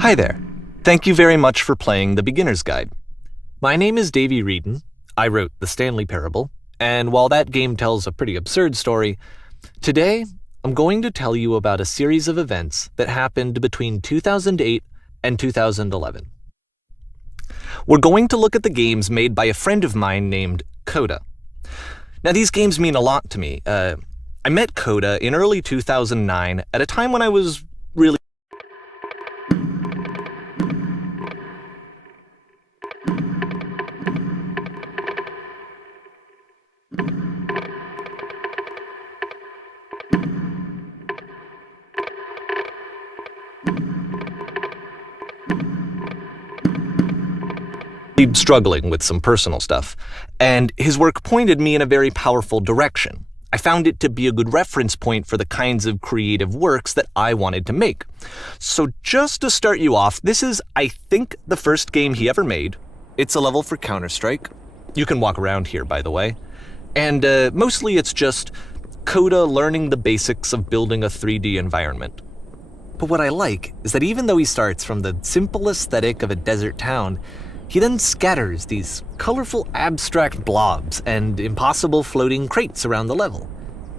Hi there. Thank you very much for playing The Beginner's Guide. My name is Davey Reedon. I wrote The Stanley Parable, and while that game tells a pretty absurd story, today I'm going to tell you about a series of events that happened between 2008 and 2011. We're going to look at the games made by a friend of mine named Coda. Now, these games mean a lot to me. I met Coda in early 2009 at a time when I was really struggling with some personal stuff, and his work pointed me in a very powerful direction. I found it to be a good reference point for the kinds of creative works that I wanted to make. So just to start you off, this is, I think, the first game he ever made. It's a level for Counter-Strike. You can walk around here, by the way. And mostly it's just Coda learning the basics of building a 3D environment. But what I like is that even though he starts from the simple aesthetic of a desert town, he then scatters these colorful abstract blobs and impossible floating crates around the level.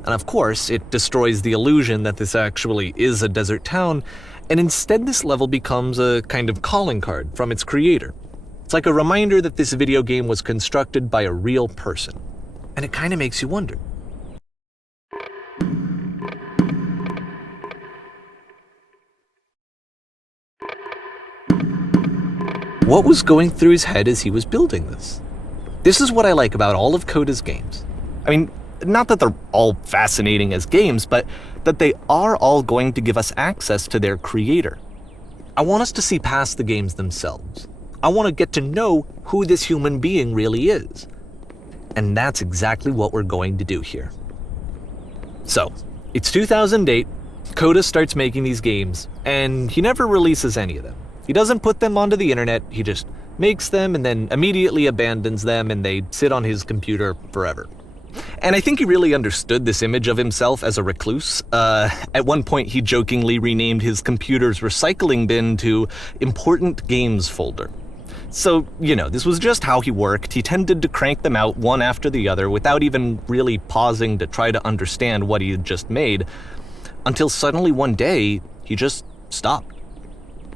And of course, it destroys the illusion that this actually is a desert town, and instead this level becomes a kind of calling card from its creator. It's like a reminder that this video game was constructed by a real person. And it kind of makes you wonder. What was going through his head as he was building this? This is what I like about all of Coda's games. I mean, not that they're all fascinating as games, but that they are all going to give us access to their creator. I want us to see past the games themselves. I want to get to know who this human being really is. And that's exactly what we're going to do here. So, it's 2008, Coda starts making these games, and he never releases any of them. He doesn't put them onto the internet, he just makes them and then immediately abandons them, and they sit on his computer forever. And I think he really understood this image of himself as a recluse. At one point he jokingly renamed his computer's recycling bin to Important Games Folder. So, this was just how he worked. He tended to crank them out one after the other without even really pausing to try to understand what he had just made, until suddenly one day he just stopped.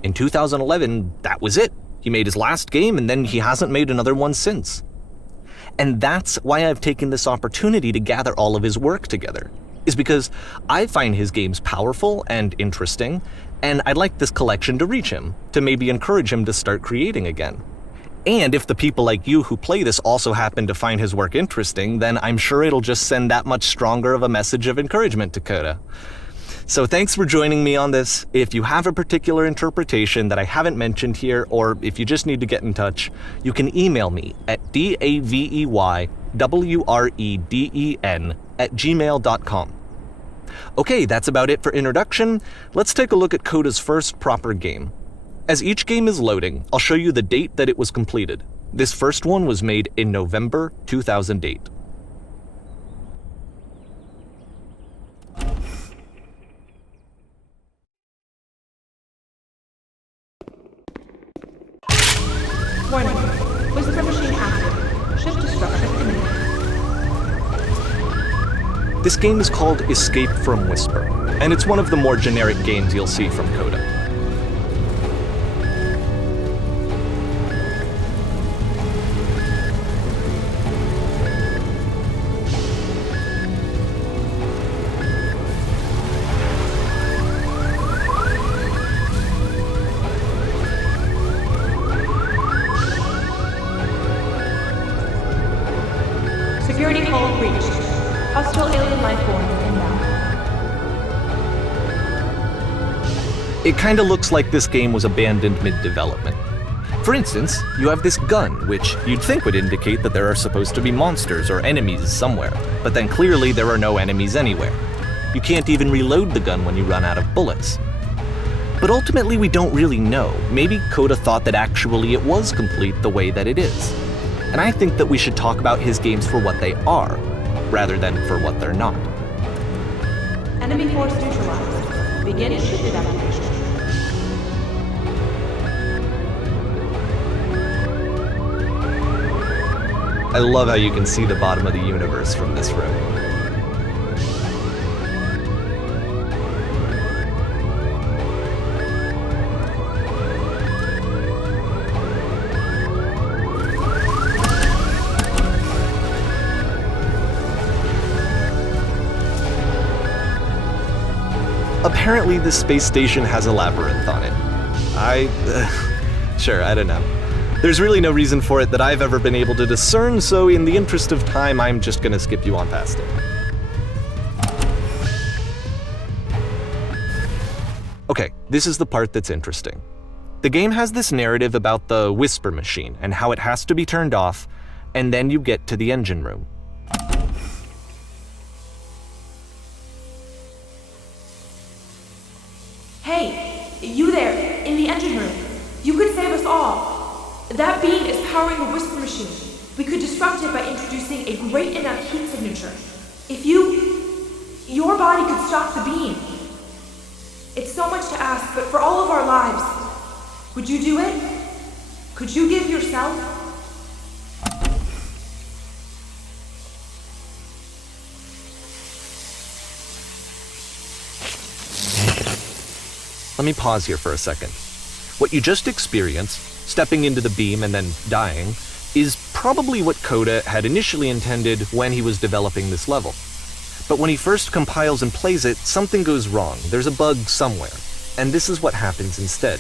In 2011, that was it. He made his last game, and then he hasn't made another one since. And that's why I've taken this opportunity to gather all of his work together, is because I find his games powerful and interesting, and I'd like this collection to reach him, to maybe encourage him to start creating again. And if the people like you who play this also happen to find his work interesting, then I'm sure it'll just send that much stronger of a message of encouragement to Coda. So thanks for joining me on this. If you have a particular interpretation that I haven't mentioned here, or if you just need to get in touch, you can email me at daveywreden@gmail.com. Okay, that's about it for introduction. Let's take a look at Coda's first proper game. As each game is loading, I'll show you the date that it was completed. This first one was made in November 2008. Warning. Whisper machine active. Shift destruction imminent. This game is called Escape from Whisper, and it's one of the more generic games you'll see from Coda. Security hull breached. Hostile alien life forms inbound. It kinda looks like this game was abandoned mid-development. For instance, you have this gun, which you'd think would indicate that there are supposed to be monsters or enemies somewhere, but then clearly there are no enemies anywhere. You can't even reload the gun when you run out of bullets. But ultimately we don't really know. Maybe Coda thought that actually it was complete the way that it is. And I think that we should talk about his games for what they are, rather than for what they're not. Enemy force neutralized. Begin ship evacuation. I love how you can see the bottom of the universe from this room. Apparently, this space station has a labyrinth on it. Sure, I don't know. There's really no reason for it that I've ever been able to discern, so in the interest of time, I'm just gonna skip you on past it. Okay, this is the part that's interesting. The game has this narrative about the whisper machine and how it has to be turned off, and then you get to the engine room. Hey, you there, in the engine room. You could save us all. That beam is powering the whisper machine. We could disrupt it by introducing a great enough heat signature. If your body could stop the beam. It's so much to ask, but for all of our lives, would you do it? Could you give yourself? Let me pause here for a second. What you just experienced, stepping into the beam and then dying, is probably what Coda had initially intended when he was developing this level. But when he first compiles and plays it, something goes wrong. There's a bug somewhere. And this is what happens instead.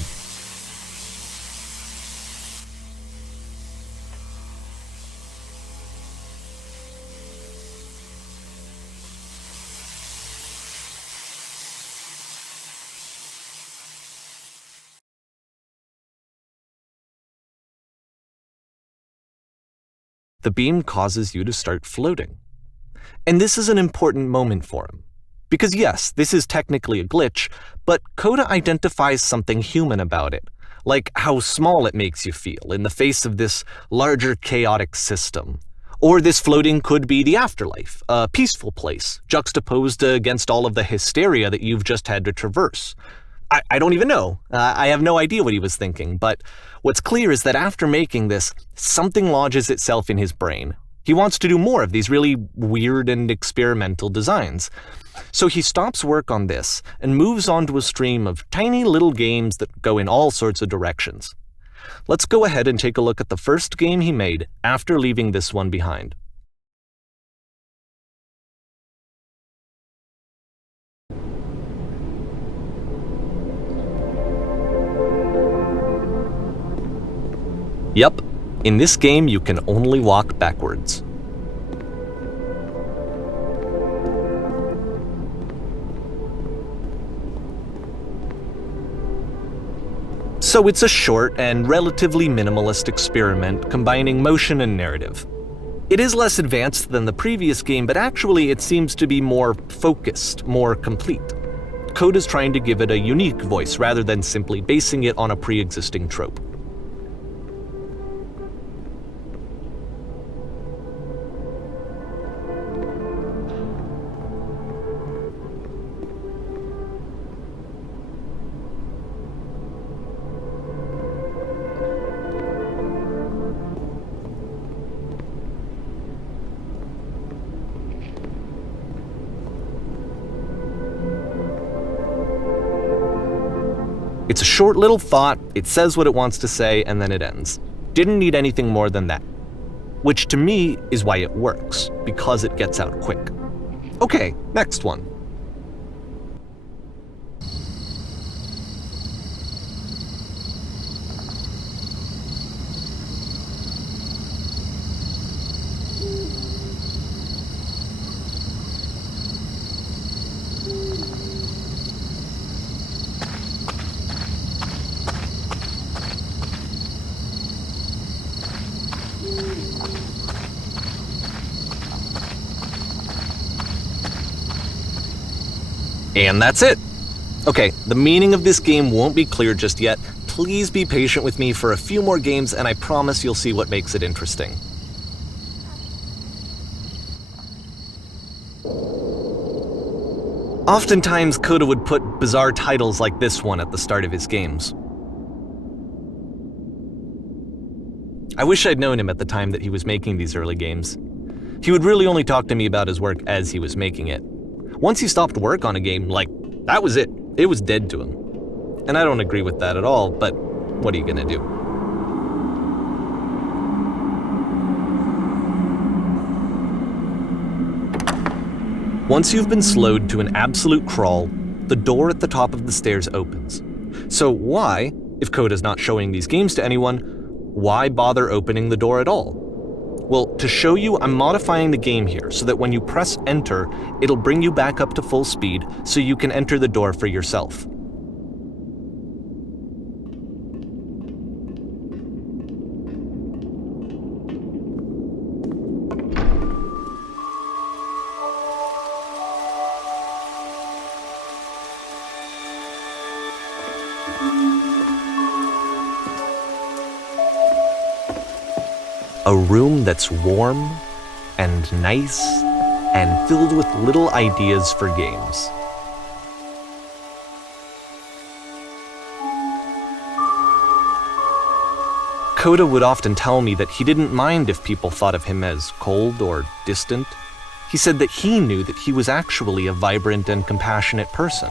The beam causes you to start floating. And this is an important moment for him. Because yes, this is technically a glitch, but Coda identifies something human about it, like how small it makes you feel in the face of this larger chaotic system. Or this floating could be the afterlife, a peaceful place, juxtaposed against all of the hysteria that you've just had to traverse. I don't even know. I have no idea what he was thinking, but what's clear is that after making this, something lodges itself in his brain. He wants to do more of these really weird and experimental designs. So he stops work on this and moves on to a stream of tiny little games that go in all sorts of directions. Let's go ahead and take a look at the first game he made after leaving this one behind. Yep, in this game you can only walk backwards. So it's a short and relatively minimalist experiment combining motion and narrative. It is less advanced than the previous game, but actually it seems to be more focused, more complete. Coda's trying to give it a unique voice rather than simply basing it on a pre-existing trope. It's a short little thought, it says what it wants to say, and then it ends. Didn't need anything more than that. Which to me is why it works, because it gets out quick. Okay, next one. And that's it. Okay, the meaning of this game won't be clear just yet. Please be patient with me for a few more games, and I promise you'll see what makes it interesting. Oftentimes, Coda would put bizarre titles like this one at the start of his games. I wish I'd known him at the time that he was making these early games. He would really only talk to me about his work as he was making it. Once he stopped work on a game, that was it. It was dead to him. And I don't agree with that at all, but what are you gonna do? Once you've been slowed to an absolute crawl, the door at the top of the stairs opens. So why, if Coda's not showing these games to anyone, why bother opening the door at all? Well, to show you, I'm modifying the game here so that when you press enter, it'll bring you back up to full speed so you can enter the door for yourself. A room that's warm and nice and filled with little ideas for games. Coda would often tell me that he didn't mind if people thought of him as cold or distant. He said that he knew that he was actually a vibrant and compassionate person,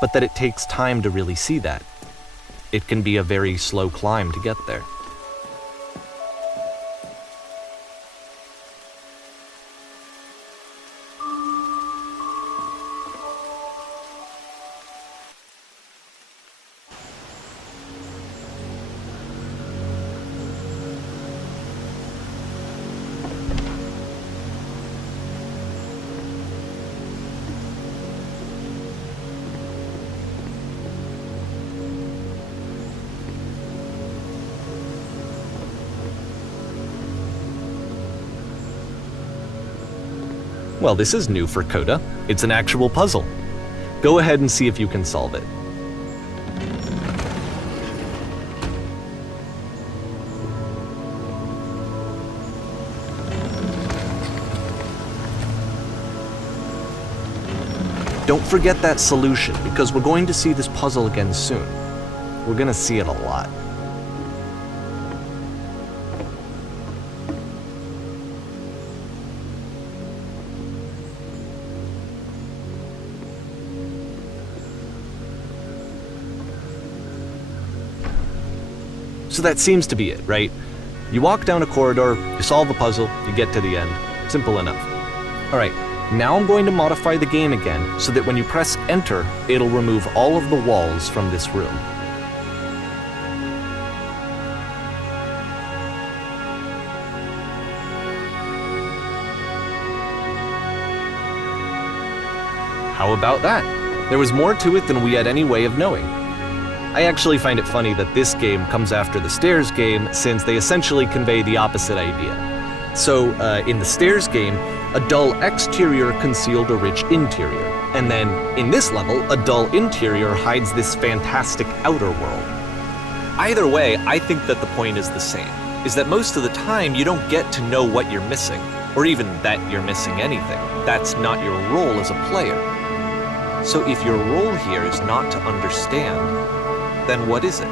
but that it takes time to really see that. It can be a very slow climb to get there. Well, this is new for Coda. It's an actual puzzle. Go ahead and see if you can solve it. Don't forget that solution, because we're going to see this puzzle again soon. We're going to see it a lot. So that seems to be it, right? You walk down a corridor, you solve a puzzle, you get to the end. Simple enough. All right, now I'm going to modify the game again so that when you press enter, it'll remove all of the walls from this room. How about that? There was more to it than we had any way of knowing. I actually find it funny that this game comes after the Stairs game, since they essentially convey the opposite idea. So, in the Stairs game, a dull exterior concealed a rich interior, and then, in this level, a dull interior hides this fantastic outer world. Either way, I think that the point is the same, is that most of the time you don't get to know what you're missing, or even that you're missing anything. That's not your role as a player. So if your role here is not to understand, then what is it?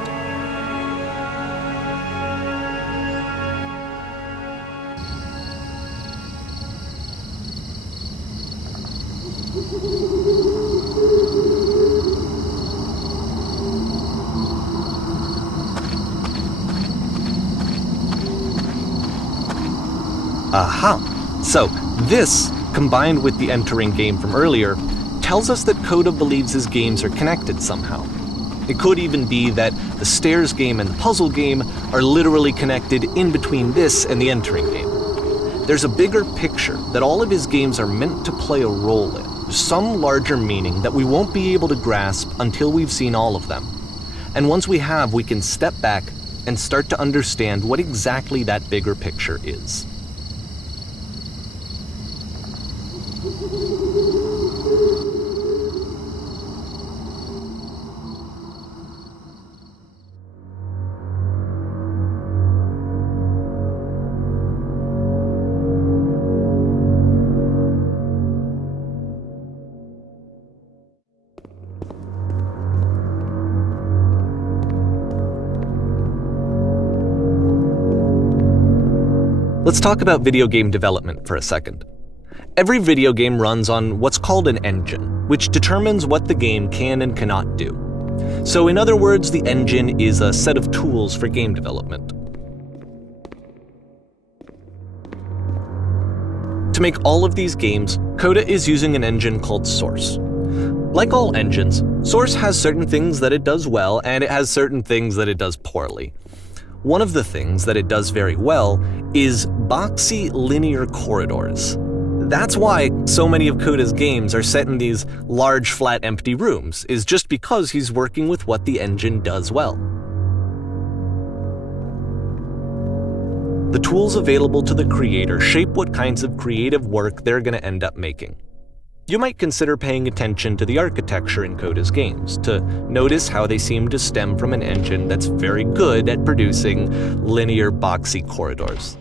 Aha! So, this, combined with the entering game from earlier, tells us that Coda believes his games are connected somehow. It could even be that the Stairs game and the puzzle game are literally connected in between this and the entering game. There's a bigger picture that all of his games are meant to play a role in, some larger meaning that we won't be able to grasp until we've seen all of them. And once we have, we can step back and start to understand what exactly that bigger picture is. Let's talk about video game development for a second. Every video game runs on what's called an engine, which determines what the game can and cannot do. So in other words, the engine is a set of tools for game development. To make all of these games, Coda is using an engine called Source. Like all engines, Source has certain things that it does well, and it has certain things that it does poorly. One of the things that it does very well is boxy linear corridors. That's why so many of Coda's games are set in these large, flat, empty rooms, is just because he's working with what the engine does well. The tools available to the creator shape what kinds of creative work they're going to end up making. You might consider paying attention to the architecture in Coda's games to notice how they seem to stem from an engine that's very good at producing linear, boxy corridors.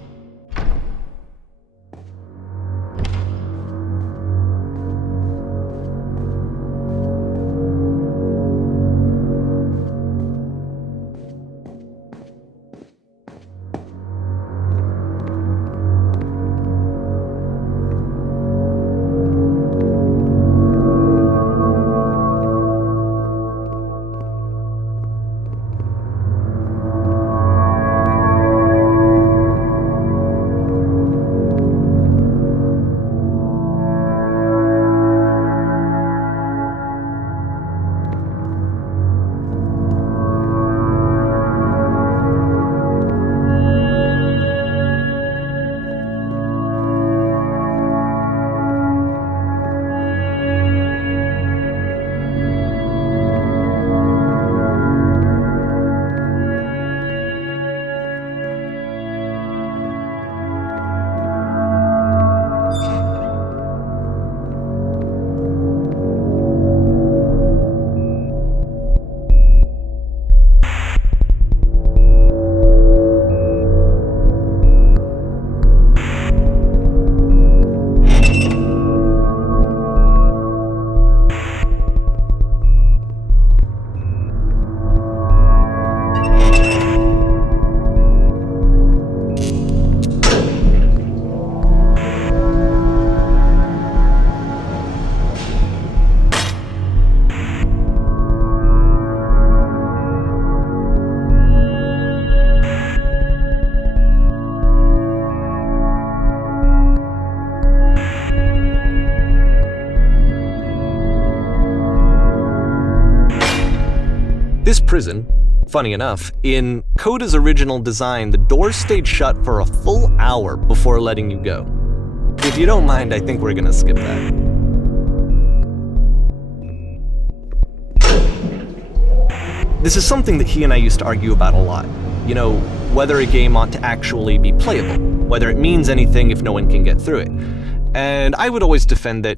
This prison, funny enough, in Coda's original design, the doors stayed shut for a full hour before letting you go. If you don't mind, I think we're gonna skip that. This is something that he and I used to argue about a lot. You know, whether a game ought to actually be playable, whether it means anything if no one can get through it. And I would always defend that,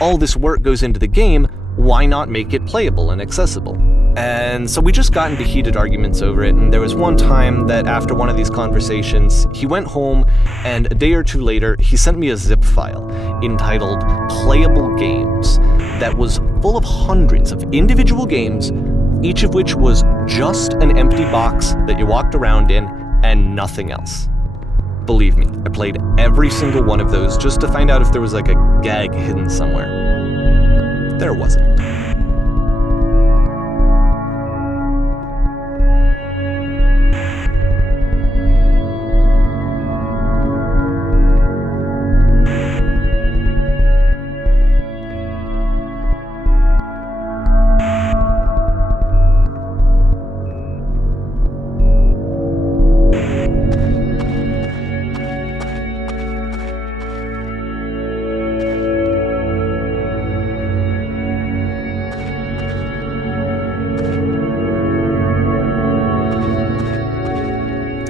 all this work goes into the game, why not make it playable and accessible? And so we just got into heated arguments over it, and there was one time that after one of these conversations, he went home, and a day or two later, he sent me a zip file entitled Playable Games that was full of hundreds of individual games, each of which was just an empty box that you walked around in and nothing else. Believe me, I played every single one of those just to find out if there was like a gag hidden somewhere. There wasn't.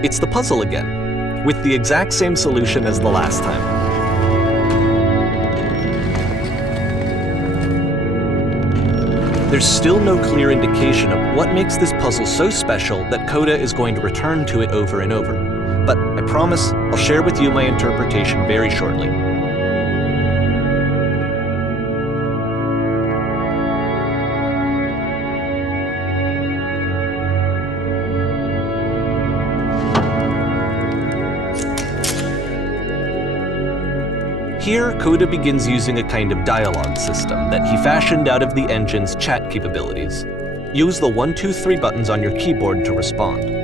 It's the puzzle again, with the exact same solution as the last time. There's still no clear indication of what makes this puzzle so special that Coda is going to return to it over and over. But I promise I'll share with you my interpretation very shortly. Here, Coda begins using a kind of dialogue system that he fashioned out of the engine's chat capabilities. Use the 1, 2, 3 buttons on your keyboard to respond.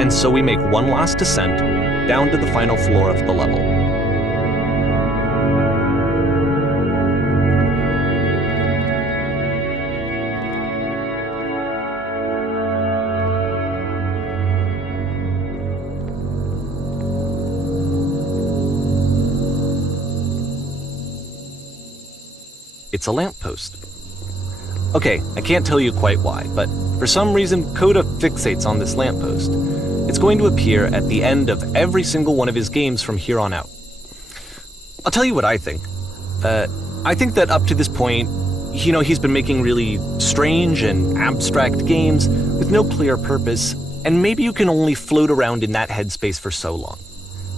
And so we make one last descent down to the final floor of the level. It's a lamppost. Okay, I can't tell you quite why, but for some reason Coda fixates on this lamppost. It's going to appear at the end of every single one of his games from here on out. I'll tell you what I think. I think that up to this point, he's been making really strange and abstract games with no clear purpose, and maybe you can only float around in that headspace for so long.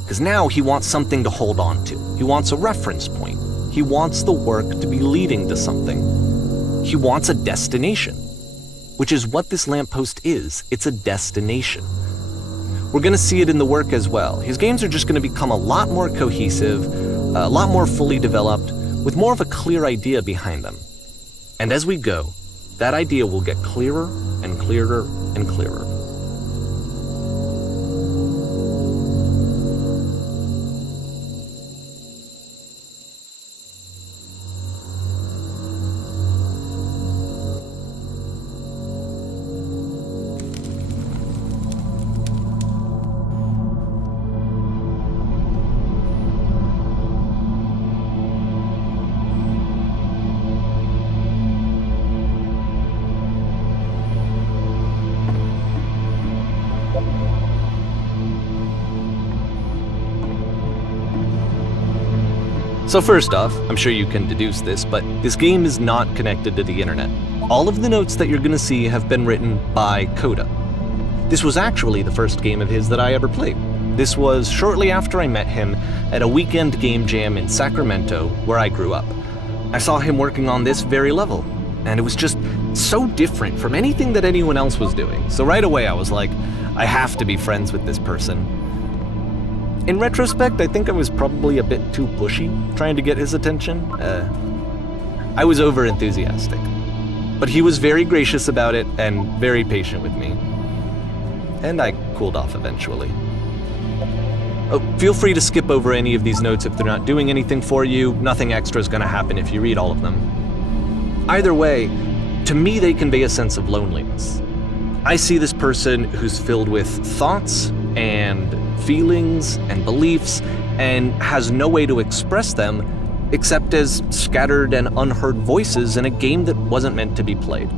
Because now he wants something to hold on to. He wants a reference point. He wants the work to be leading to something. He wants a destination, which is what this lamppost is. It's a destination. We're going to see it in the work as well. His games are just going to become a lot more cohesive, a lot more fully developed, with more of a clear idea behind them. And as we go, that idea will get clearer and clearer and clearer. So first off, I'm sure you can deduce this, but this game is not connected to the internet. All of the notes that you're going to see have been written by Coda. This was actually the first game of his that I ever played. This was shortly after I met him at a weekend game jam in Sacramento, where I grew up. I saw him working on this very level, and it was just so different from anything that anyone else was doing. So right away I was like, I have to be friends with this person. In retrospect, I think I was probably a bit too pushy, trying to get his attention. I was over-enthusiastic. But he was very gracious about it and very patient with me. And I cooled off eventually. Oh, feel free to skip over any of these notes if they're not doing anything for you. Nothing extra is going to happen if you read all of them. Either way, to me they convey a sense of loneliness. I see this person who's filled with thoughts and feelings and beliefs and has no way to express them except as scattered and unheard voices in a game that wasn't meant to be played.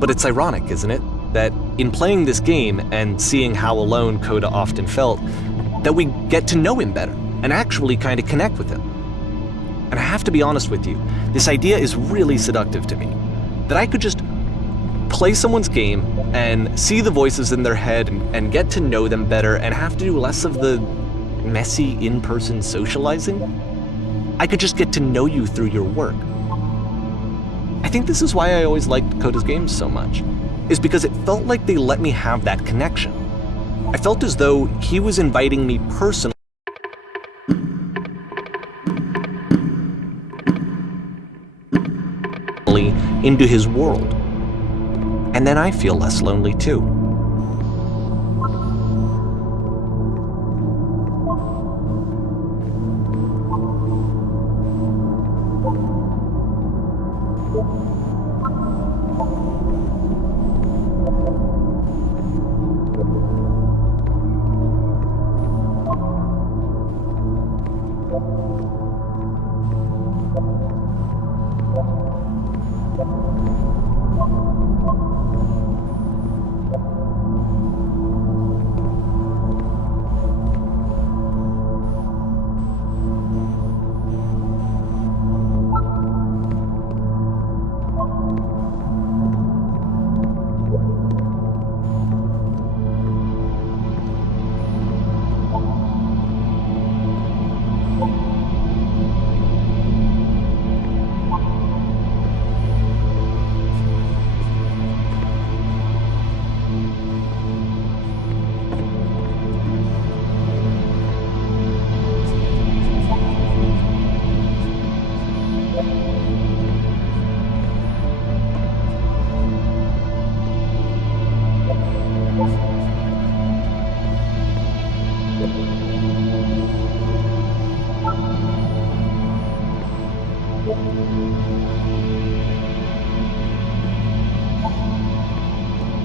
But it's ironic, isn't it, that in playing this game and seeing how alone Coda often felt, that we get to know him better and actually kind of connect with him. And I have to be honest with you, this idea is really seductive to me. That I could just play someone's game and see the voices in their head and get to know them better and have to do less of the messy in-person socializing. I could just get to know you through your work. I think this is why I always liked Coda's games so much, is because it felt like they let me have that connection. I felt as though he was inviting me personally into his world. And then I feel less lonely too.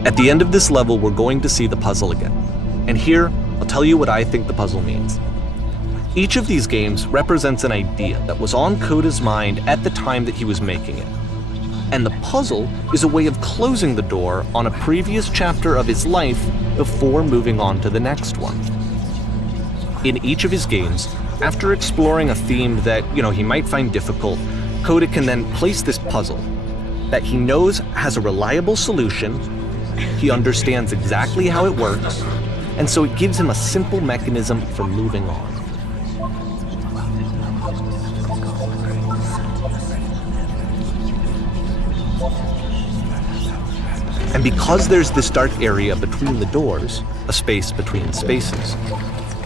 At the end of this level, we're going to see the puzzle again. And here, I'll tell you what I think the puzzle means. Each of these games represents an idea that was on Coda's mind at the time that he was making it. And the puzzle is a way of closing the door on a previous chapter of his life before moving on to the next one. In each of his games, after exploring a theme that, he might find difficult, Coda can then place this puzzle that he knows has a reliable solution, he understands exactly how it works, and so it gives him a simple mechanism for moving on. And because there's this dark area between the doors, a space between spaces,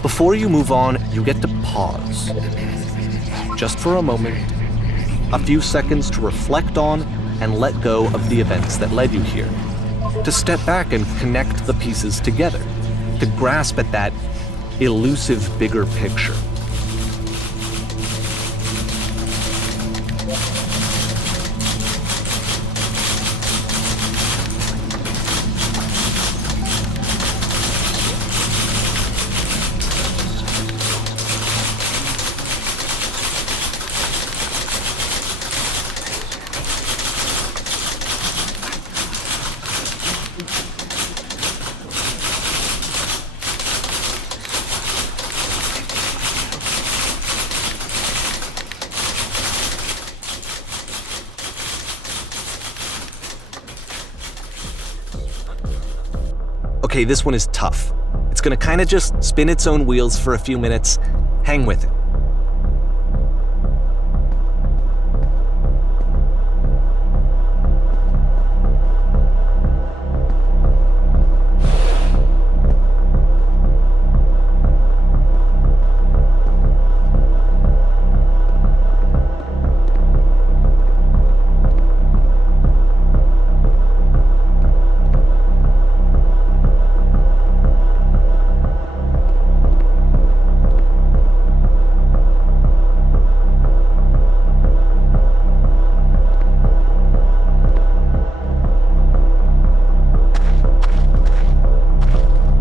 before you move on, you get to pause. Just for a moment, a few seconds to reflect on and let go of the events that led you here. To step back and connect the pieces together. To grasp at that elusive bigger picture. Okay, this one is tough. It's gonna kind of just spin its own wheels for a few minutes. Hang with it.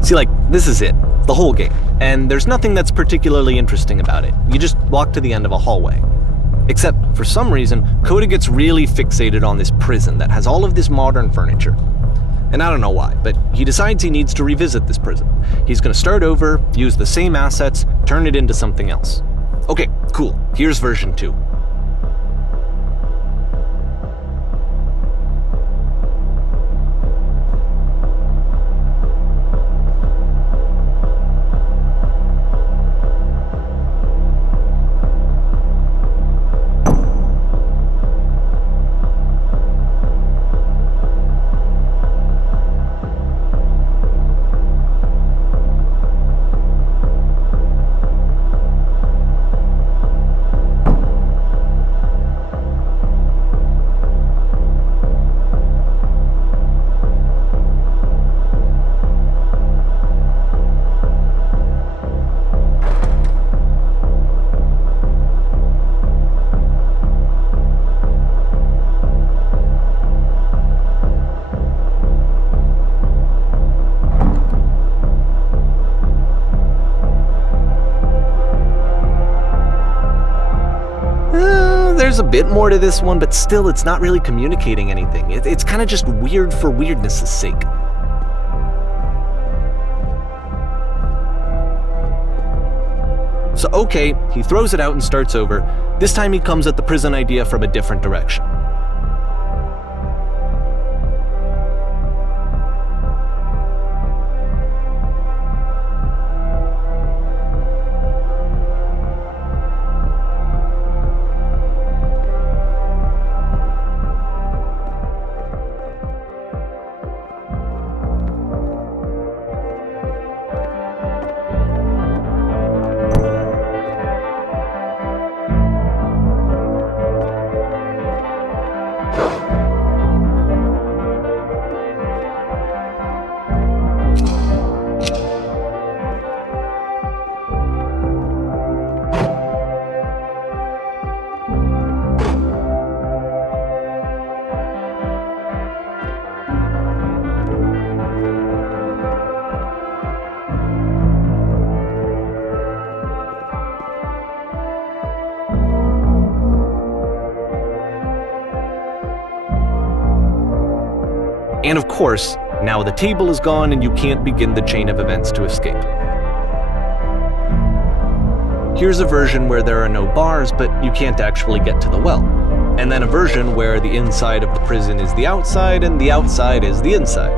See, this is it, the whole game, and there's nothing that's particularly interesting about it. You just walk to the end of a hallway. Except, for some reason, Coda gets really fixated on this prison that has all of this modern furniture. And I don't know why, but he decides he needs to revisit this prison. He's gonna start over, use the same assets, turn it into something else. Okay, cool, here's version 2. there's a bit more to this one, but still it's not really communicating anything. It's kind of just weird for weirdness' sake. So okay, he throws it out and starts over. This time he comes at the prison idea from a different direction. And of course, now the table is gone and you can't begin the chain of events to escape. Here's a version where there are no bars, but you can't actually get to the well. And then a version where the inside of the prison is the outside and the outside is the inside.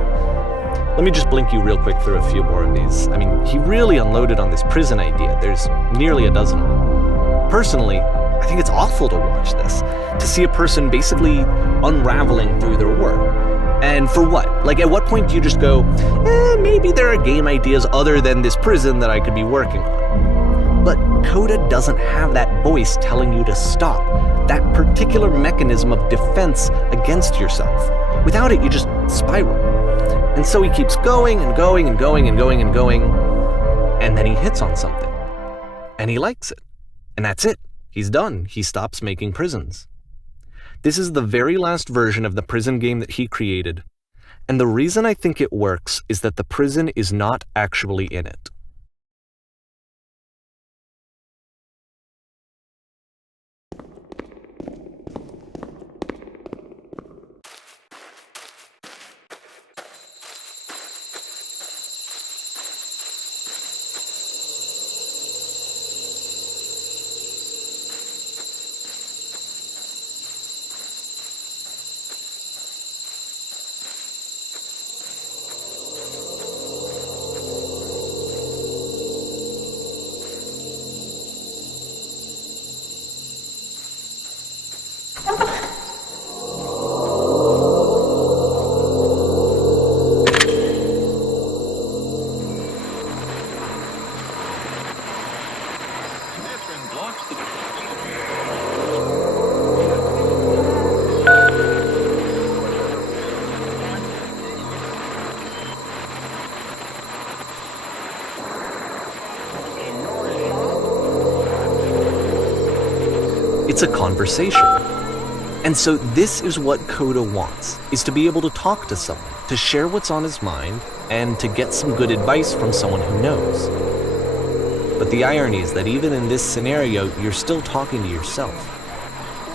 Let me just blink you real quick through a few more of these. I mean, he really unloaded on this prison idea. There's nearly a dozen of them. Personally, I think it's awful to watch this, to see a person basically unraveling through their work. And for what? Like, at what point do you just go, maybe there are game ideas other than this prison that I could be working on? But Coda doesn't have that voice telling you to stop, that particular mechanism of defense against yourself. Without it, you just spiral. And so he keeps going and going and going and going and going, and then he hits on something. And he likes it. And that's it. He's done. He stops making prisons. This is the very last version of the prison game that he created, and the reason I think it works is that the prison is not actually in it. It's a conversation. And so this is what Coda wants, is to be able to talk to someone, to share what's on his mind, and to get some good advice from someone who knows. But the irony is that even in this scenario, you're still talking to yourself.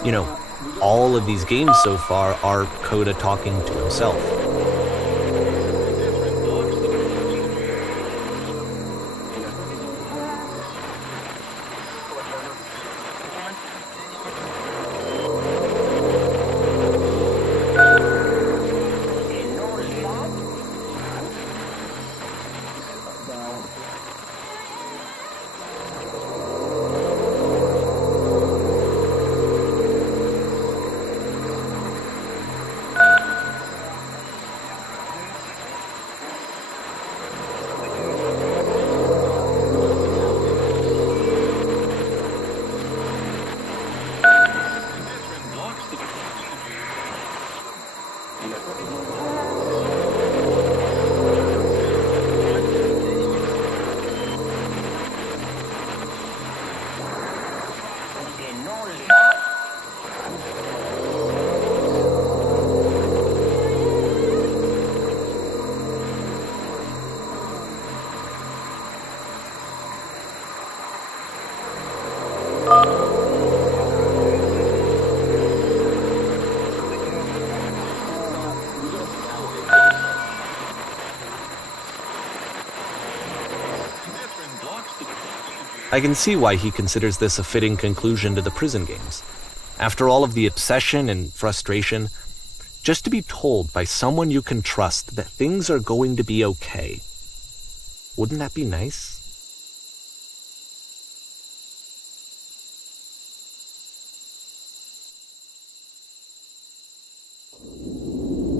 You know, all of these games so far are Coda talking to himself. I can see why he considers this a fitting conclusion to the prison games. After all of the obsession and frustration, just to be told by someone you can trust that things are going to be okay. Wouldn't that be nice?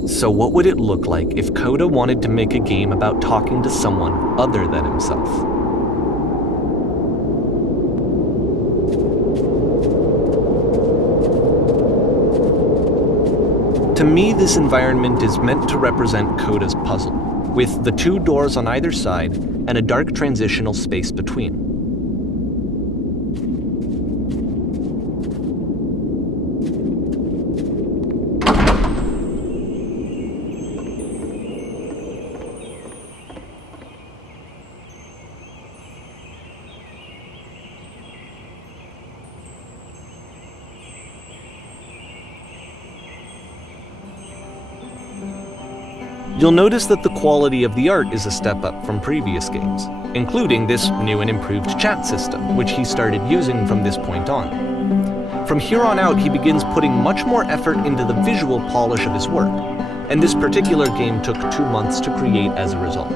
So what would it look like if Coda wanted to make a game about talking to someone other than himself? To me, this environment is meant to represent Coda's puzzle, with the 2 doors on either side and a dark transitional space between. You'll notice that the quality of the art is a step up from previous games, including this new and improved chat system, which he started using from this point on. From here on out, he begins putting much more effort into the visual polish of his work, and this particular game took 2 months to create as a result.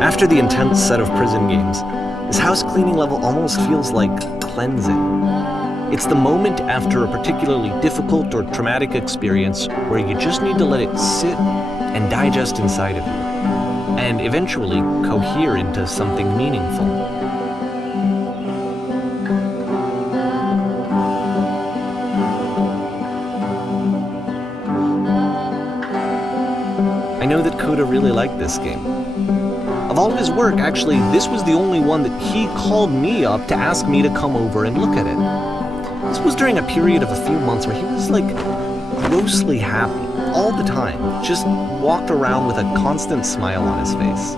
After the intense set of prison games, this house cleaning level almost feels like cleansing. It's the moment after a particularly difficult or traumatic experience where you just need to let it sit and digest inside of you, and eventually cohere into something meaningful. I know that Coda really liked this game. Of all of his work, actually, this was the only one that he called me up to ask me to come over and look at it. This was during a period of a few months where he was like grossly happy all the time, just walked around with a constant smile on his face.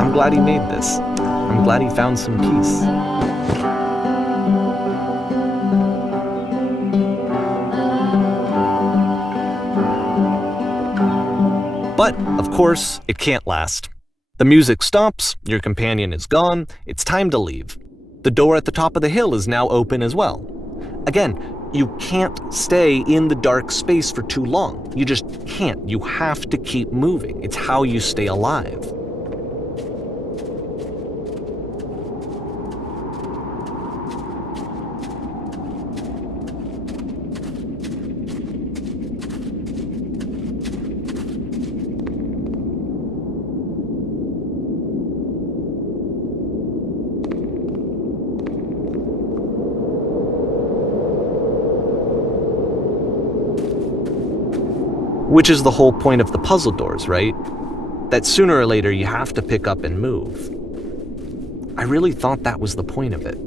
I'm glad he made this. I'm glad he found some peace. But, of course, it can't last. The music stops, your companion is gone, it's time to leave. The door at the top of the hill is now open as well. Again, you can't stay in the dark space for too long. You just can't. You have to keep moving. It's how you stay alive. Which is the whole point of the puzzle doors, right? That sooner or later you have to pick up and move. I really thought that was the point of it.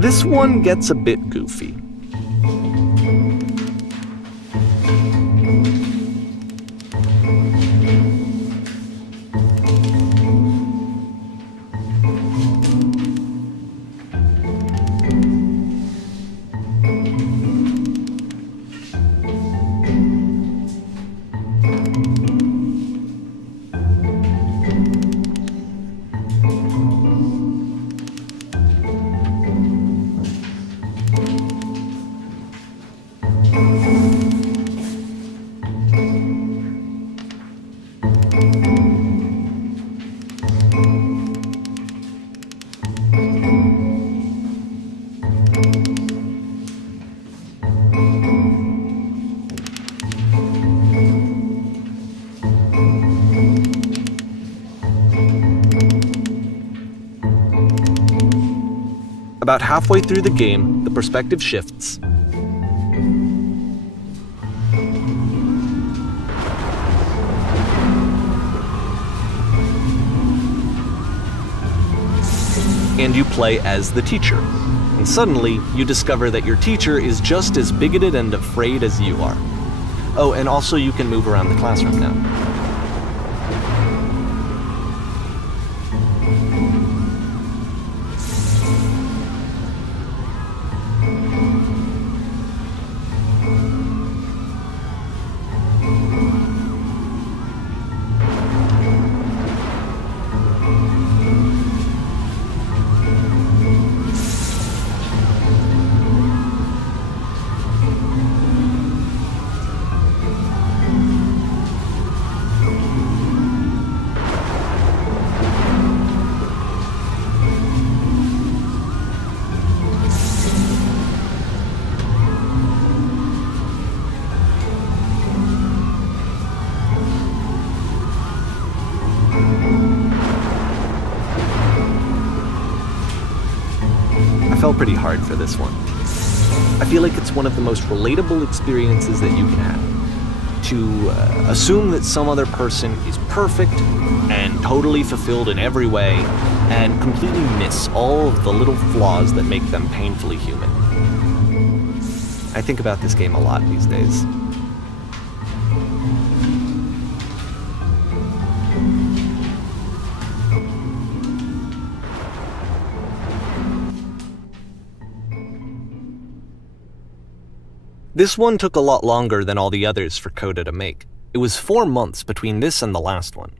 This one gets a bit goofy. About halfway through the game, the perspective shifts. And you play as the teacher. And suddenly, you discover that your teacher is just as bigoted and afraid as you are. Oh, and also you can move around the classroom now. I fell pretty hard for this one. I feel like it's one of the most relatable experiences that you can have. To assume that some other person is perfect and totally fulfilled in every way, and completely miss all of the little flaws that make them painfully human. I think about this game a lot these days. This one took a lot longer than all the others for Coda to make. It was 4 months between this and the last one.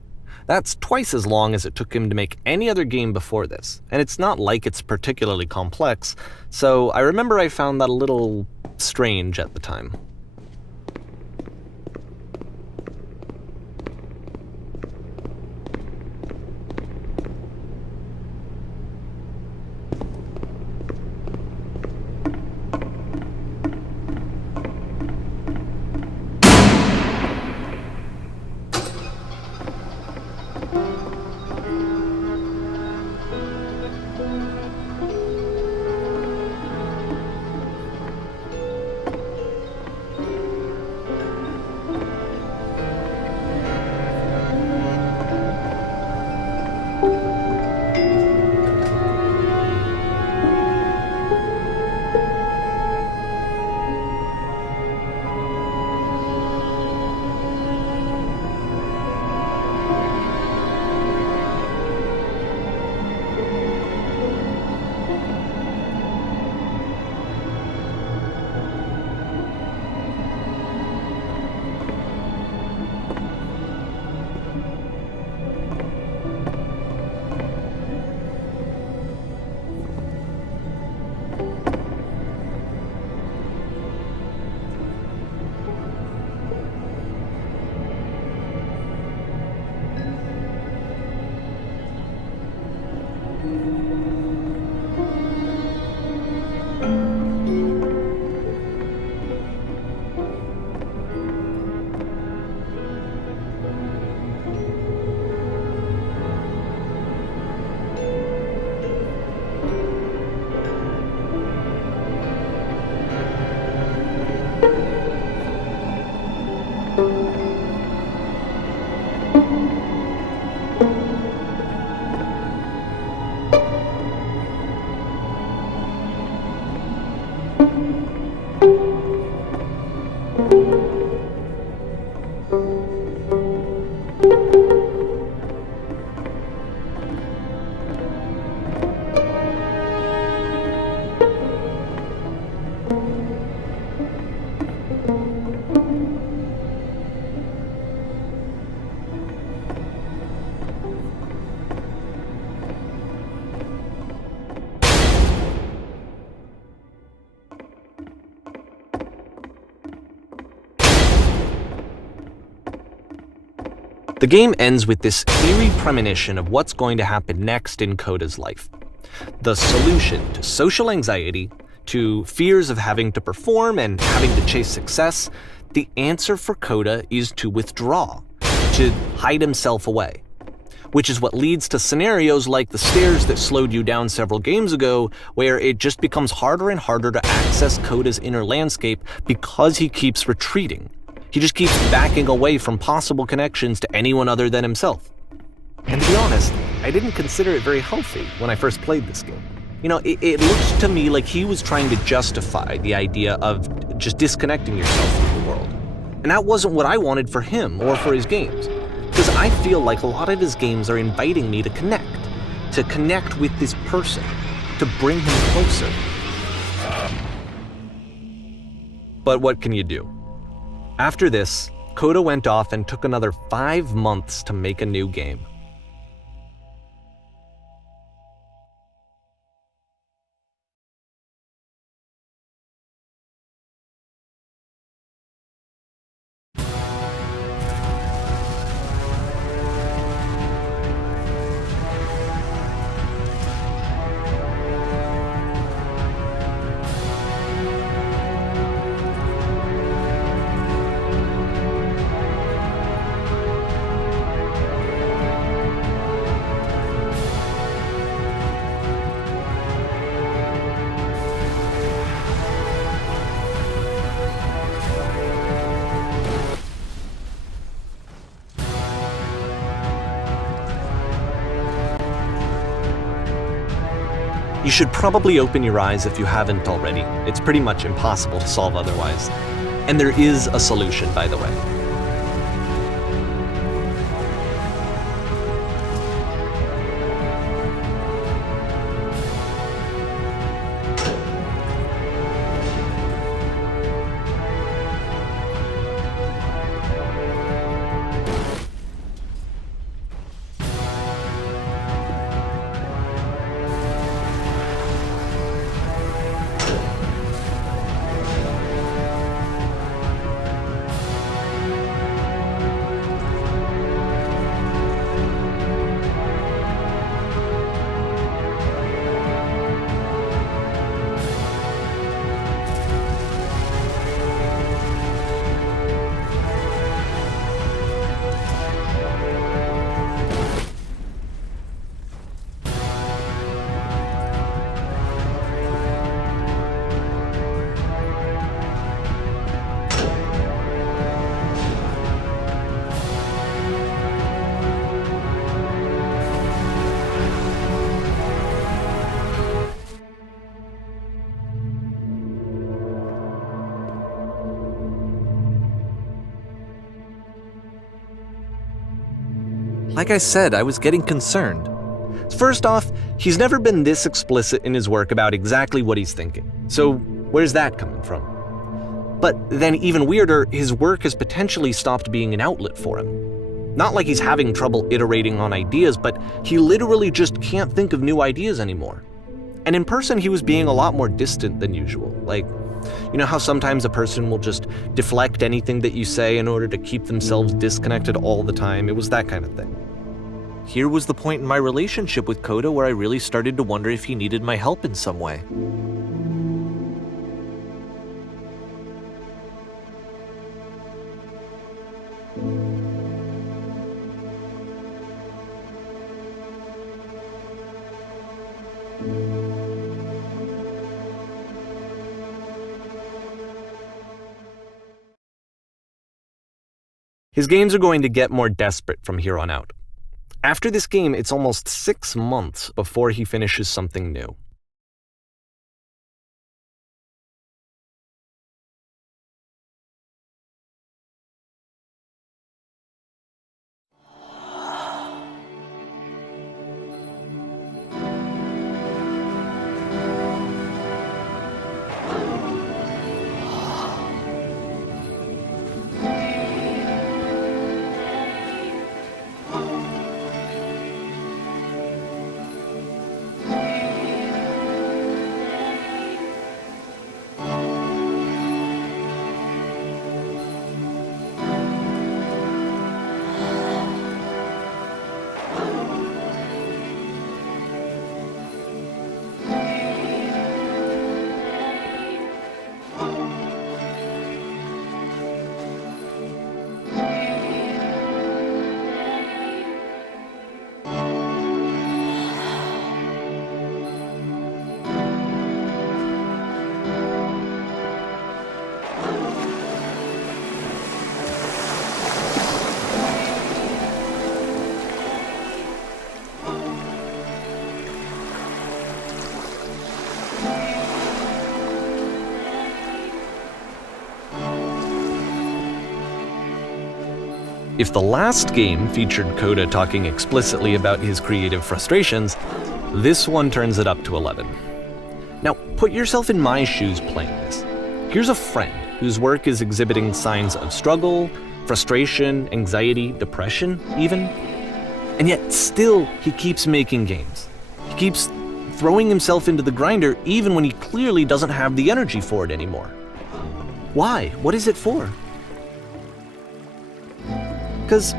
That's twice as long as it took him to make any other game before this, and it's not like it's particularly complex, so I remember I found that a little strange at the time. The game ends with this eerie premonition of what's going to happen next in Coda's life. The solution to social anxiety, to fears of having to perform and having to chase success, the answer for Coda is to withdraw, to hide himself away. Which is what leads to scenarios like the stairs that slowed you down several games ago, where it just becomes harder and harder to access Coda's inner landscape because he keeps retreating. He just keeps backing away from possible connections to anyone other than himself. And to be honest, I didn't consider it very healthy when I first played this game. It looked to me like he was trying to justify the idea of just disconnecting yourself from the world. And that wasn't what I wanted for him or for his games. Because I feel like a lot of his games are inviting me to connect with this person, to bring him closer. But what can you do? After this, Coda went off and took another 5 months to make a new game. You should probably open your eyes if you haven't already. It's pretty much impossible to solve otherwise. And there is a solution, by the way. Like I said, I was getting concerned. First off, he's never been this explicit in his work about exactly what he's thinking. So where's that coming from? But then even weirder, his work has potentially stopped being an outlet for him. Not like he's having trouble iterating on ideas, but he literally just can't think of new ideas anymore. And in person, he was being a lot more distant than usual. Like, you know how sometimes a person will just deflect anything that you say in order to keep themselves disconnected all the time? It was that kind of thing. Here was the point in my relationship with Coda where I really started to wonder if he needed my help in some way. His games are going to get more desperate from here on out. After this game, it's almost 6 months before he finishes something new. If the last game featured Coda talking explicitly about his creative frustrations, this one turns it up to 11. Now, put yourself in my shoes playing this. Here's a friend whose work is exhibiting signs of struggle, frustration, anxiety, depression, even. And yet, still, he keeps making games. He keeps throwing himself into the grinder even when he clearly doesn't have the energy for it anymore. Why? What is it for? Because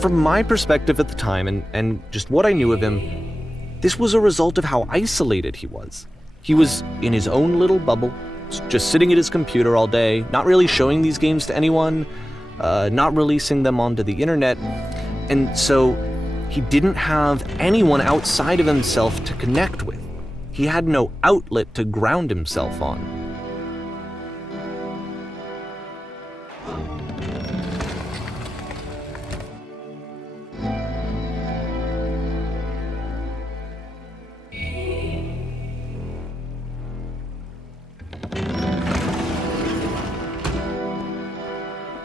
from my perspective at the time and just what I knew of him, this was a result of how isolated he was. He was in his own little bubble, just sitting at his computer all day, not really showing these games to anyone, not releasing them onto the internet, and so he didn't have anyone outside of himself to connect with. He had no outlet to ground himself on.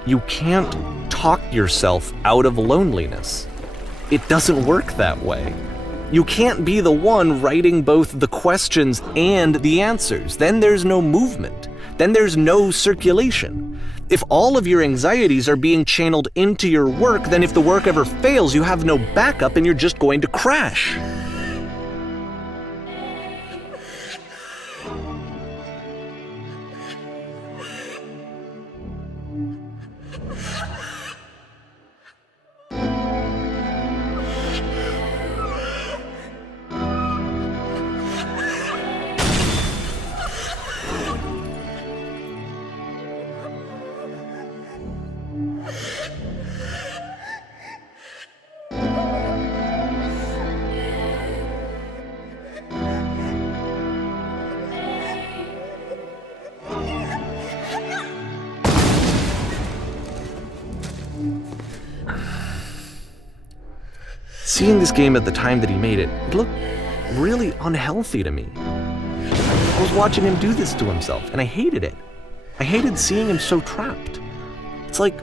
You can't talk yourself out of loneliness. It doesn't work that way. You can't be the one writing both the questions and the answers. Then there's no movement. Then there's no circulation. If all of your anxieties are being channeled into your work, then if the work ever fails, you have no backup and you're just going to crash. Seeing this game at the time that he made it, it looked really unhealthy to me. I was watching him do this to himself, and I hated it. I hated seeing him so trapped. It's like,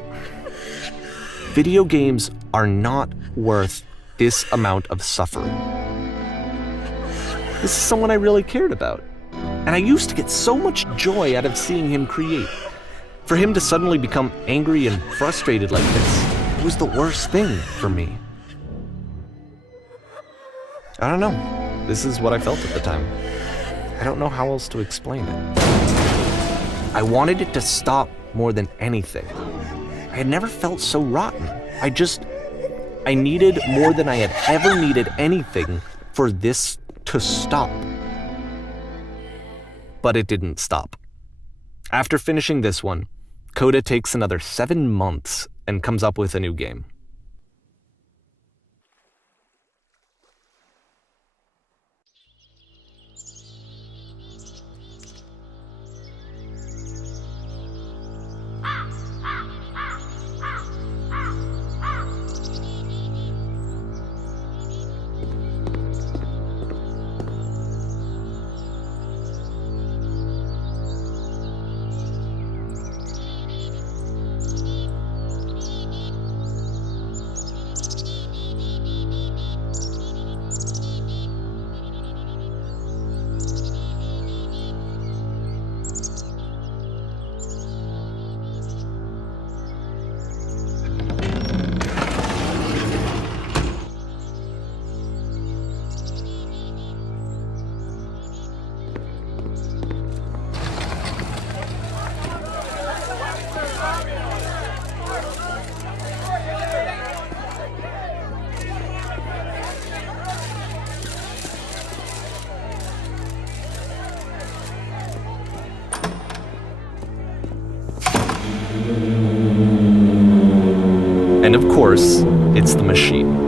video games are not worth this amount of suffering. This is someone I really cared about, and I used to get so much joy out of seeing him create. For him to suddenly become angry and frustrated like this, it was the worst thing for me. I don't know. This is what I felt at the time. I don't know how else to explain it. I wanted it to stop more than anything. I had never felt so rotten. I needed more than I had ever needed anything for this to stop. But it didn't stop. After finishing this one, Coda takes another 7 months and comes up with a new game. And of course, it's the machine.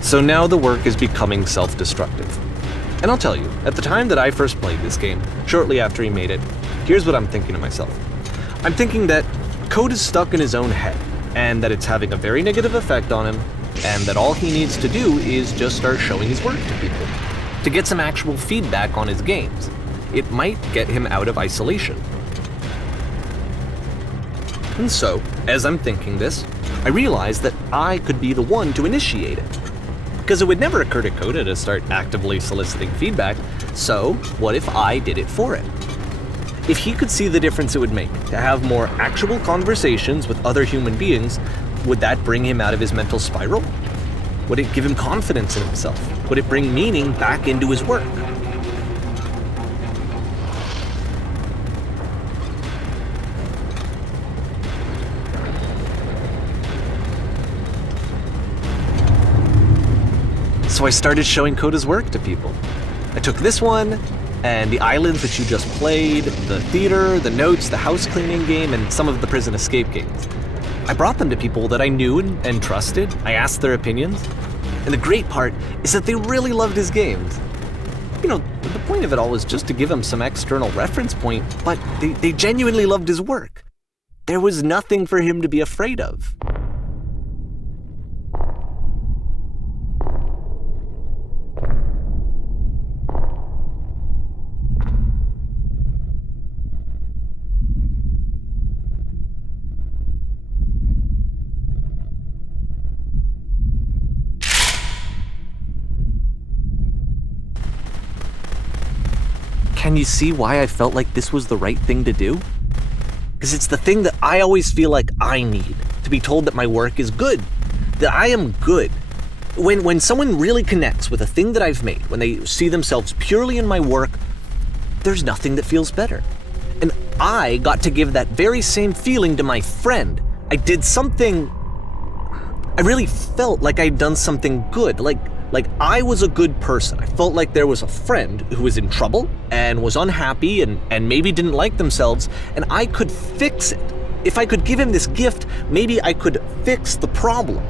So now the work is becoming self-destructive. And I'll tell you, at the time that I first played this game, shortly after he made it, here's what I'm thinking to myself. I'm thinking that code is stuck in his own head, and that it's having a very negative effect on him, and that all he needs to do is just start showing his work to people, to get some actual feedback on his games. It might get him out of isolation. And so, as I'm thinking this, I realize that I could be the one to initiate it. Because it would never occur to Coda to start actively soliciting feedback, so what if I did it for him? If he could see the difference it would make to have more actual conversations with other human beings, would that bring him out of his mental spiral? Would it give him confidence in himself? Would it bring meaning back into his work? So I started showing Coda's work to people. I took this one, and the islands that you just played, the theater, the notes, the house cleaning game, and some of the prison escape games. I brought them to people that I knew and trusted. I asked their opinions. And the great part is that they really loved his games. You know, the point of it all was just to give him some external reference point, but they genuinely loved his work. There was nothing for him to be afraid of. Can you see why I felt like this was the right thing to do? Because it's the thing that I always feel like I need, to be told that my work is good, that I am good. When someone really connects with a thing that I've made, when they see themselves purely in my work, there's nothing that feels better. And I got to give that very same feeling to my friend. I did something, I really felt like I'd done something good, like I was a good person. I felt like there was a friend who was in trouble and was unhappy and maybe didn't like themselves, and I could fix it. If I could give him this gift, maybe I could fix the problem.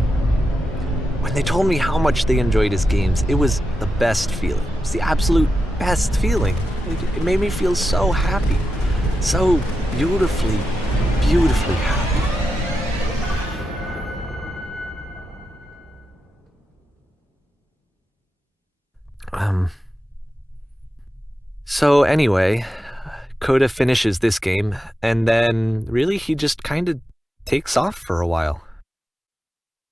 When they told me how much they enjoyed his games, it was the best feeling. It was the absolute best feeling. It made me feel so happy, so beautifully, beautifully happy. So anyway, Coda finishes this game, and then really he just kind of takes off for a while.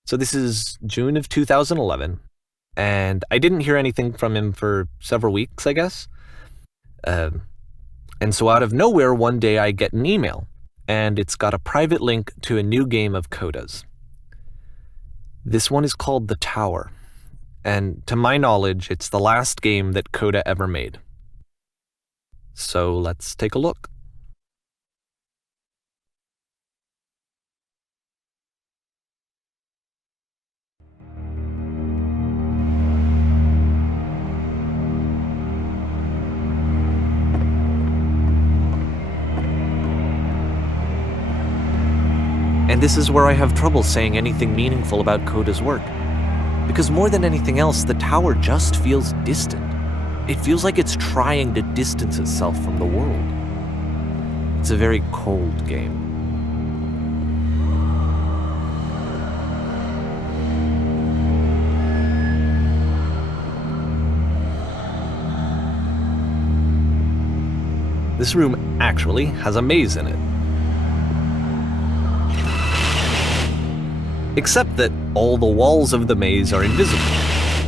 So this is June of 2011, and I didn't hear anything from him for several weeks, I guess. And so out of nowhere, one day I get an email, and it's got a private link to a new game of Coda's. This one is called The Tower, and to my knowledge, it's the last game that Coda ever made. So let's take a look. And this is where I have trouble saying anything meaningful about Coda's work. Because more than anything else, The Tower just feels distant. It feels like it's trying to distance itself from the world. It's a very cold game. This room actually has a maze in it. Except that all the walls of the maze are invisible.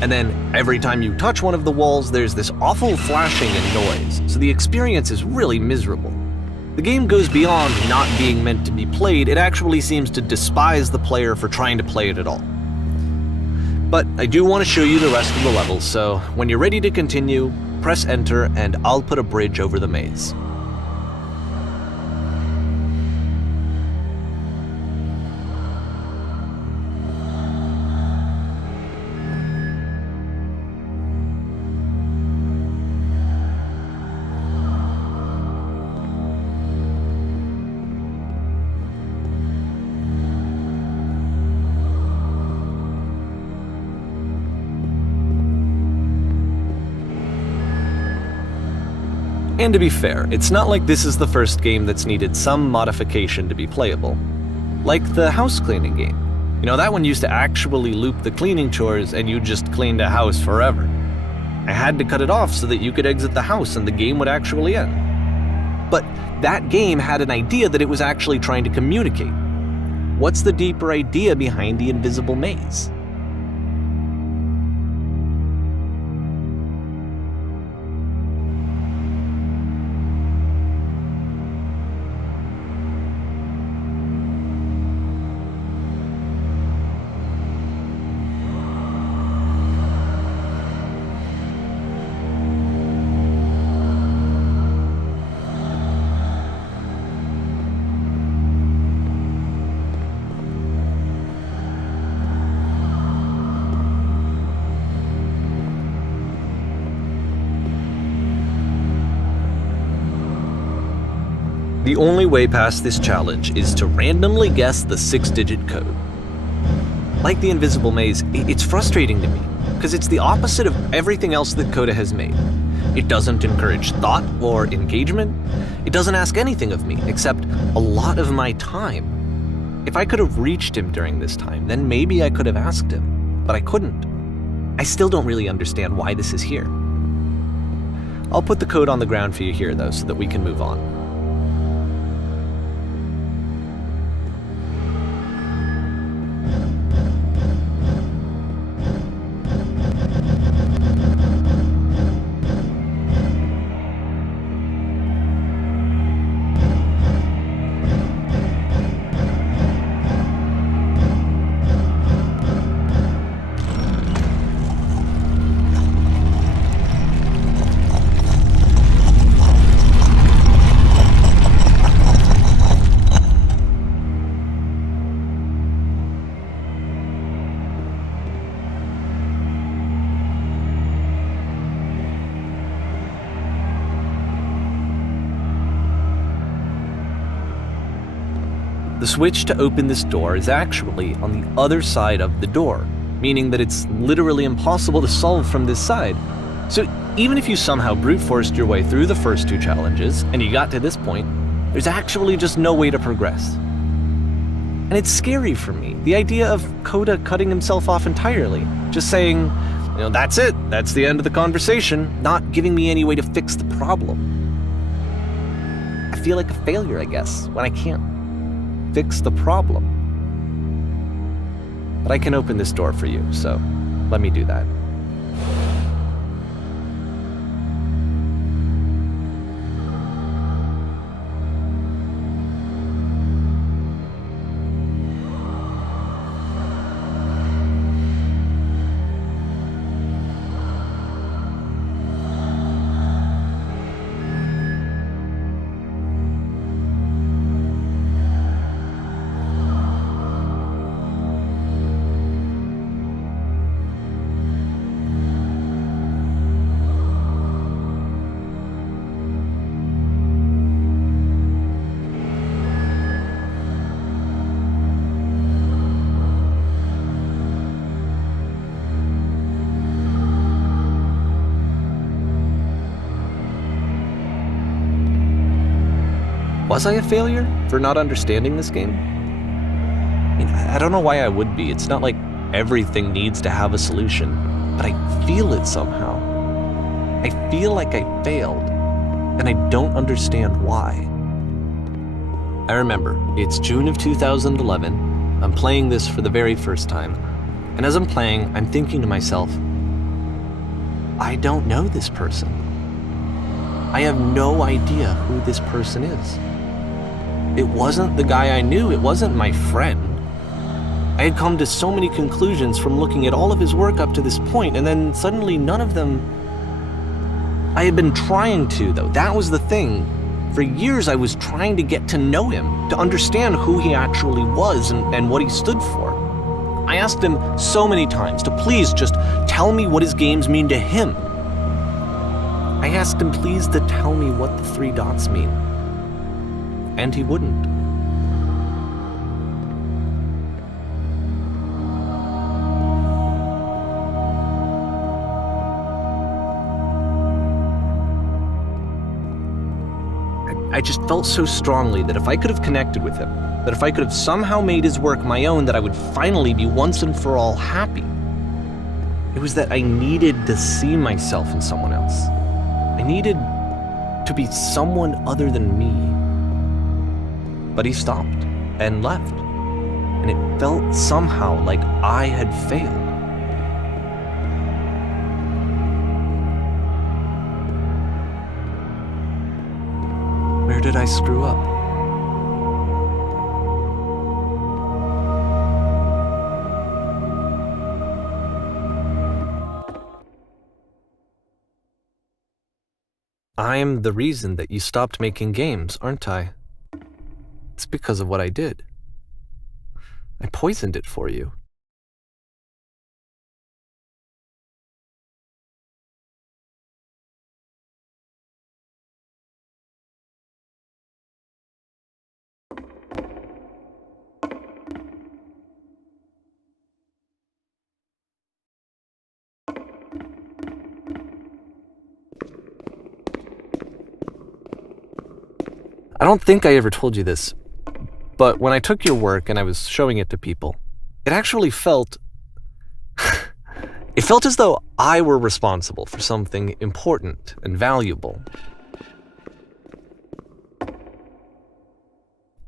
And then every time you touch one of the walls, there's this awful flashing and noise, so the experience is really miserable. The game goes beyond not being meant to be played, it actually seems to despise the player for trying to play it at all. But I do want to show you the rest of the levels, so when you're ready to continue, press enter and I'll put a bridge over the maze. And to be fair, it's not like this is the first game that's needed some modification to be playable. Like the house cleaning game. You know, that one used to actually loop the cleaning chores and you just cleaned a house forever. I had to cut it off so that you could exit the house and the game would actually end. But that game had an idea that it was actually trying to communicate. What's the deeper idea behind the invisible maze? The only way past this challenge is to randomly guess the 6-digit code. Like the invisible maze, it's frustrating to me, because it's the opposite of everything else that Coda has made. It doesn't encourage thought or engagement. It doesn't ask anything of me, except a lot of my time. If I could have reached him during this time, then maybe I could have asked him, but I couldn't. I still don't really understand why this is here. I'll put the code on the ground for you here, though, so that we can move on. The switch to open this door is actually on the other side of the door, meaning that it's literally impossible to solve from this side. So even if you somehow brute forced your way through the first 2 challenges, and you got to this point, there's actually just no way to progress. And it's scary for me, the idea of Coda cutting himself off entirely, just saying, you know, that's it, that's the end of the conversation, not giving me any way to fix the problem. I feel like a failure, I guess, when I can't fix the problem. But I can open this door for you, so let me do that. Was I a failure for not understanding this game? I mean, I don't know why I would be. It's not like everything needs to have a solution, but I feel it somehow. I feel like I failed, and I don't understand why. I remember, it's June of 2011. I'm playing this for the very first time, and as I'm playing, I'm thinking to myself, I don't know this person. I have no idea who this person is. It wasn't the guy I knew, it wasn't my friend. I had come to so many conclusions from looking at all of his work up to this point, and then suddenly none of them... I had been trying to, though. That was the thing. For years I was trying to get to know him, to understand who he actually was and what he stood for. I asked him so many times to please just tell me what his games mean to him. I asked him please to tell me what the 3 dots mean. And he wouldn't. I just felt so strongly that if I could have connected with him, that if I could have somehow made his work my own, that I would finally be once and for all happy. It was that I needed to see myself in someone else. I needed to be someone other than me. But he stopped and left, and it felt somehow like I had failed. Where did I screw up? I'm the reason that you stopped making games, aren't I? It's because of what I did. I poisoned it for you. I don't think I ever told you this, but when I took your work and I was showing it to people, it actually felt... it felt as though I were responsible for something important and valuable.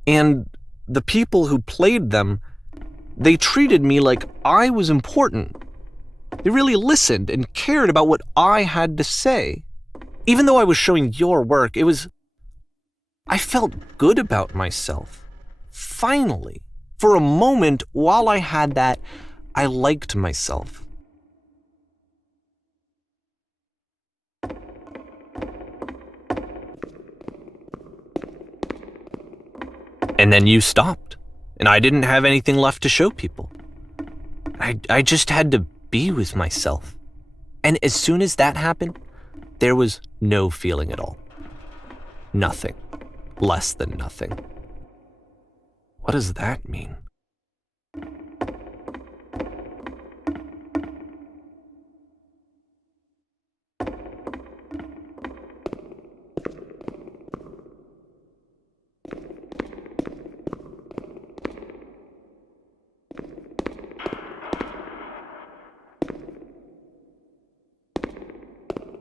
And the people who played them, they treated me like I was important. They really listened and cared about what I had to say. Even though I was showing your work, I felt good about myself. Finally. For a moment, while I had that, I liked myself. And then you stopped, and I didn't have anything left to show people. I just had to be with myself. And as soon as that happened, there was no feeling at all. Nothing. Less than nothing. What does that mean?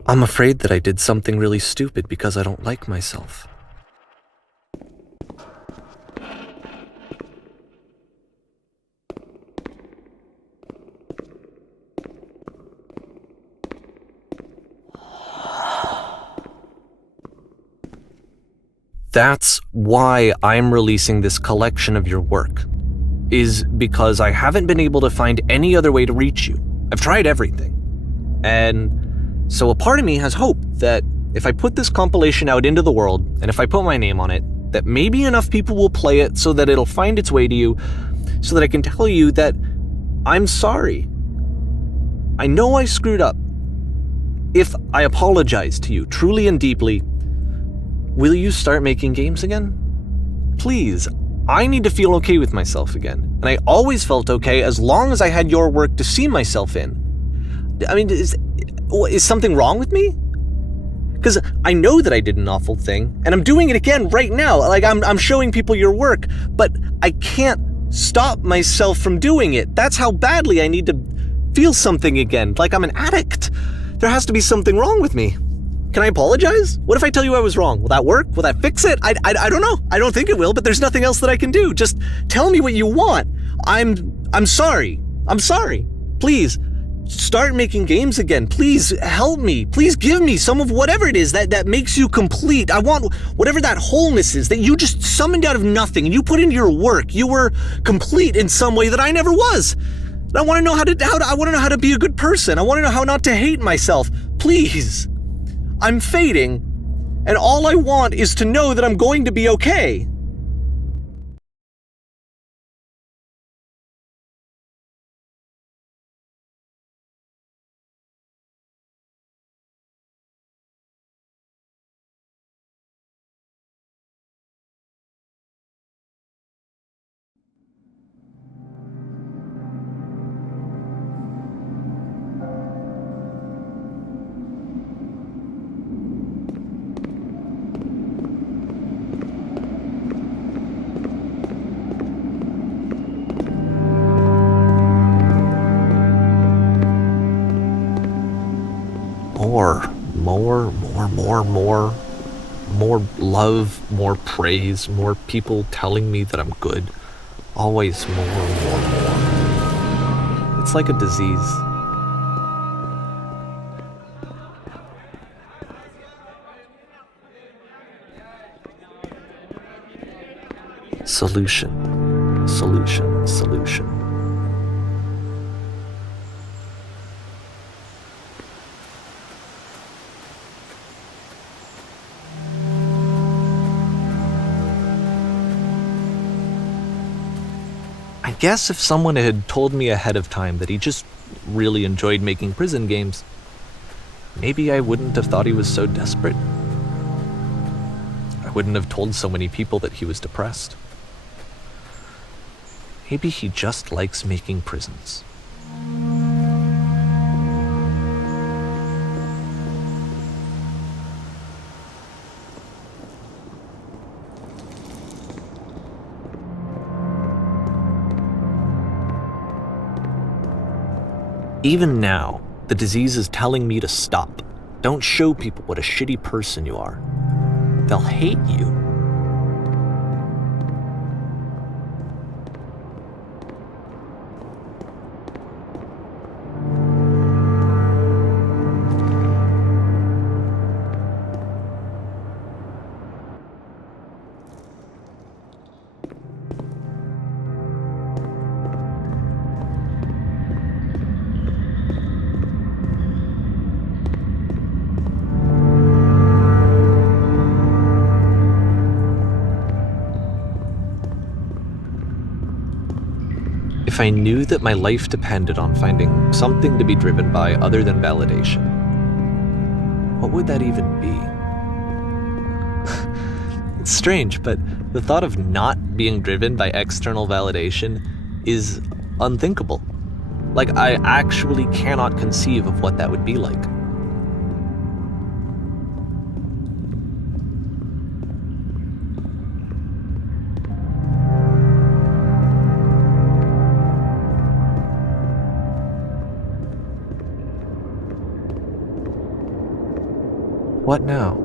I'm afraid that I did something really stupid because I don't like myself. That's why I'm releasing this collection of your work, is because I haven't been able to find any other way to reach you. I've tried everything. And so a part of me has hope that if I put this compilation out into the world, and if I put my name on it, that maybe enough people will play it so that it'll find its way to you, so that I can tell you that I'm sorry. I know I screwed up. If I apologize to you truly and deeply, will you start making games again? Please, I need to feel okay with myself again. And I always felt okay as long as I had your work to see myself in. I mean, is something wrong with me? Because I know that I did an awful thing, and I'm doing it again right now. Like, I'm showing people your work, but I can't stop myself from doing it. That's how badly I need to feel something again, like I'm an addict. There has to be something wrong with me. Can I apologize? What if I tell you I was wrong? Will that work? Will that fix it? I don't know. I don't think it will, but there's nothing else that I can do. Just tell me what you want. I'm sorry. I'm sorry. Please, start making games again. Please help me. Please give me some of whatever it is that makes you complete. I want whatever that wholeness is that you just summoned out of nothing and you put into your work. You were complete in some way that I never was. And I want to know how to be a good person. I want to know how not to hate myself. Please. I'm fading, and all I want is to know that I'm going to be okay. more love, more praise, more people telling me that I'm good. Always more. It's like a disease. Solution. I guess if someone had told me ahead of time that he just really enjoyed making prison games, maybe I wouldn't have thought he was so desperate. I wouldn't have told so many people that he was depressed. Maybe he just likes making prisons. Even now, the disease is telling me to stop. Don't show people what a shitty person you are. They'll hate you. If I knew that my life depended on finding something to be driven by other than validation, what would that even be? It's strange, but the thought of not being driven by external validation is unthinkable. Like, I actually cannot conceive of what that would be like. What now?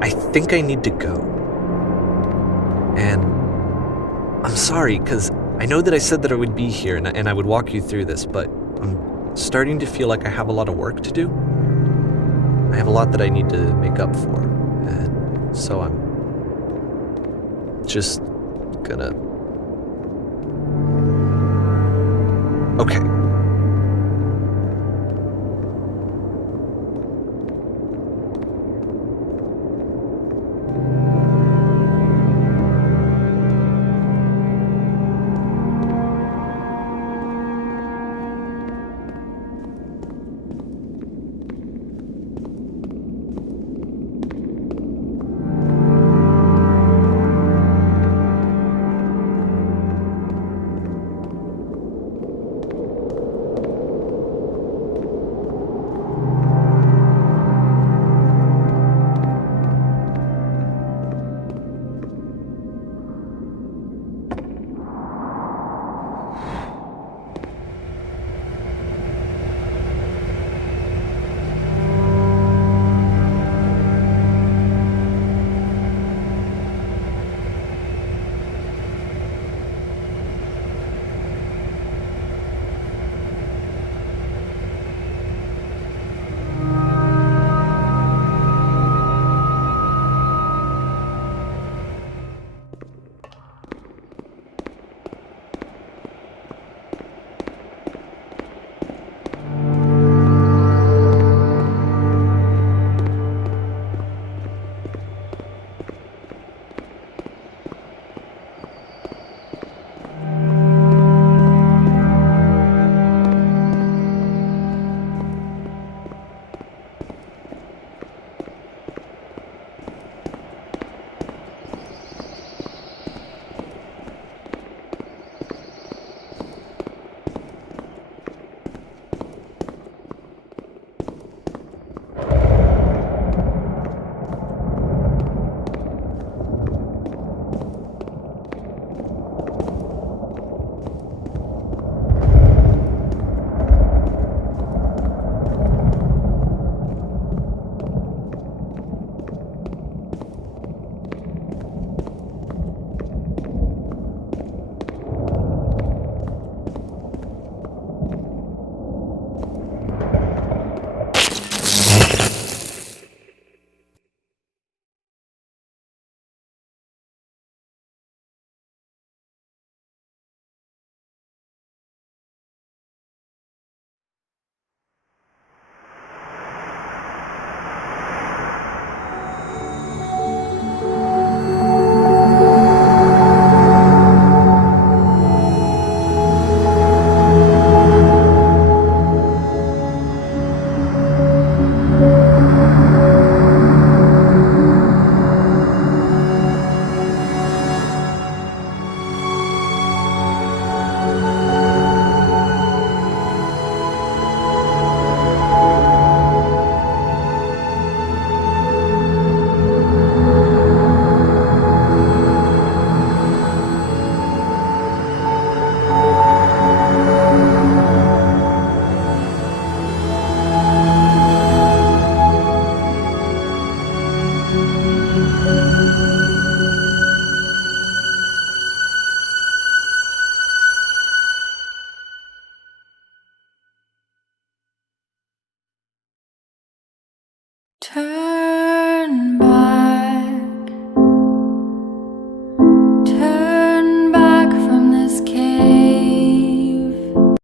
I think I need to go. And I'm sorry, because I know that I said that I would be here and I would walk you through this, but I'm starting to feel like I have a lot of work to do. I have a lot that I need to make up for, and so I'm just gonna... Okay.